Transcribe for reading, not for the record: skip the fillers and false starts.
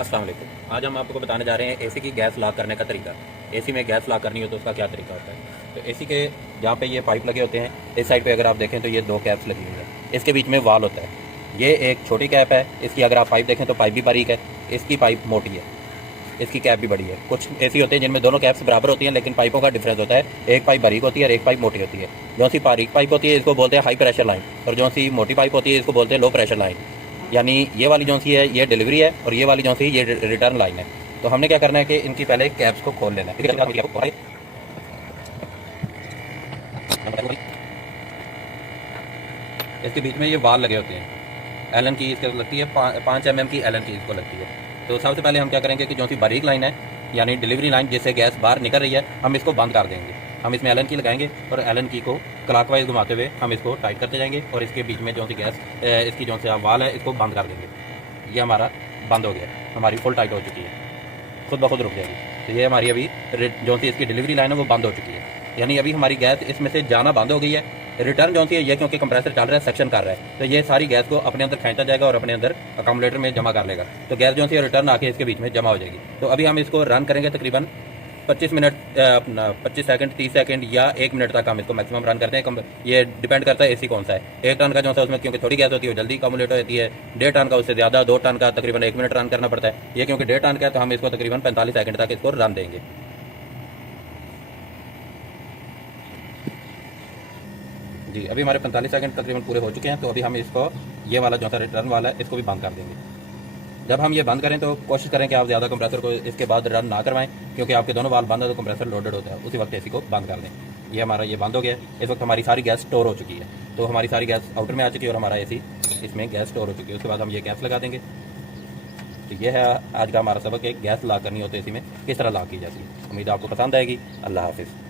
अस्सलाम वालेकुम। आज हम आपको बताने जा रहे हैं एसी की गैस लॉक करने का तरीका। एसी में गैस लॉक करनी हो तो उसका क्या तरीका होता है। तो एसी के जहाँ पे ये पाइप लगे होते हैं, इस साइड पे अगर आप देखें तो ये दो कैप्स लगी हुई है, इसके बीच में वाल होता है। ये एक छोटी कैप है, इसकी अगर आप पाइप देखें तो पाइप भी बारीक है, इसकी पाइप मोटी है, इसकी कैप भी बड़ी है। कुछ एसी होते हैं जिनमें दोनों कैप्स बराबर होती हैं लेकिन पाइपों का डिफरेंस होता है, एक पाइप बारीक होती है और एक पाइप मोटी होती है। जो सी बारीक पाइप होती है इसको बोलते हैं हाई प्रेशर लाइन, और जो सी मोटी पाइप होती है इसको बोलते हैं लो प्रेशर लाइन। यानी ये वाली जो सी है ये डिलीवरी है और ये वाली जो सी ये रिटर्न लाइन है। तो हमने क्या करना है कि इनकी पहले कैप्स को खोल लेना है। इसके बीच में ये वाल लगे होते हैं, एलन की इसके लगती है 5 mm की एलन की इसको लगती है। तो सबसे पहले हम क्या करेंगे कि जो सी बारीक लाइन है यानी डिलीवरी लाइन जिससे गैस बाहर निकल रही है, हम इसको बंद कर देंगे। हम इसमें एलन की लगाएंगे और एलन की को क्लॉकवाइज घुमाते हुए हम इसको टाइट करते जाएंगे और इसके बीच में जो सी गैस इसकी जो सी वाल है इसको बंद कर देंगे। ये हमारा बंद हो गया, हमारी फुल टाइट हो चुकी है, खुद ब खुद रुक जाएगी। तो ये हमारी अभी जो सी इसकी डिलीवरी लाइन है वो बंद हो चुकी है, यानी अभी हमारी गैस इसमें से जाना बंद हो गई है। रिटर्न जो सी है ये क्योंकि कंप्रेसर चल रहा है, सेक्शन कर रहा है, तो ये सारी गैस को अपने अंदर खींचता जाएगा और अपने अंदर अकोमोडेटर में जमा कर लेगा। तो गैस जो सी है रिटर्न आके इसके बीच में जमा हो जाएगी। तो अभी हम इसको रन करेंगे तकरीबन 25 मिनट, अपना 25 सेकंड, 30 सेकंड या 1 मिनट तक हम इसको मैक्सिमम रन करते हैं। ये डिपेंड करता है एसी कौन सा है। 1 टन का जो सा उसमें क्योंकि थोड़ी गैस होती है जल्दी अकोमोडेट होती है, 1.5 टन का उससे ज़्यादा, 2 टन का तकरीबन 1 मिनट रन करना पड़ता है। ये क्योंकि 1.5 टन का है तो हम इसको तकरीबन 45 सेकंड तक इसको रन देंगे। जी अभी हमारे 45 सेकंड तकरीबन पूरे हो चुके हैं। तो अभी हम इसको ये वाला जो सा रिटर्न वाला है इसको भी बंद कर देंगे। जब हम ये बंद करें तो कोशिश करें कि आप ज़्यादा कंप्रेसर को इसके बाद रन ना करवाएं, क्योंकि आपके दोनों वाल्व बंद है तो कंप्रेसर लोडेड होता है, उसी वक्त एसी को बंद कर दें। ये हमारा ये बंद हो गया। इस वक्त हमारी सारी गैस स्टोर हो चुकी है, तो हमारी सारी गैस आउटर में आ चुकी है और हमारा एसी इसमें गैस स्टोर हो चुकी है। उसके बाद हम ये गैस लगा देंगे। तो ये है आज का हमारा सबक, एक गैस लॉक करनी होती है एसी में किस तरह लॉक की जाती है। उम्मीद है आपको पसंद आएगी। अल्लाह हाफिज़।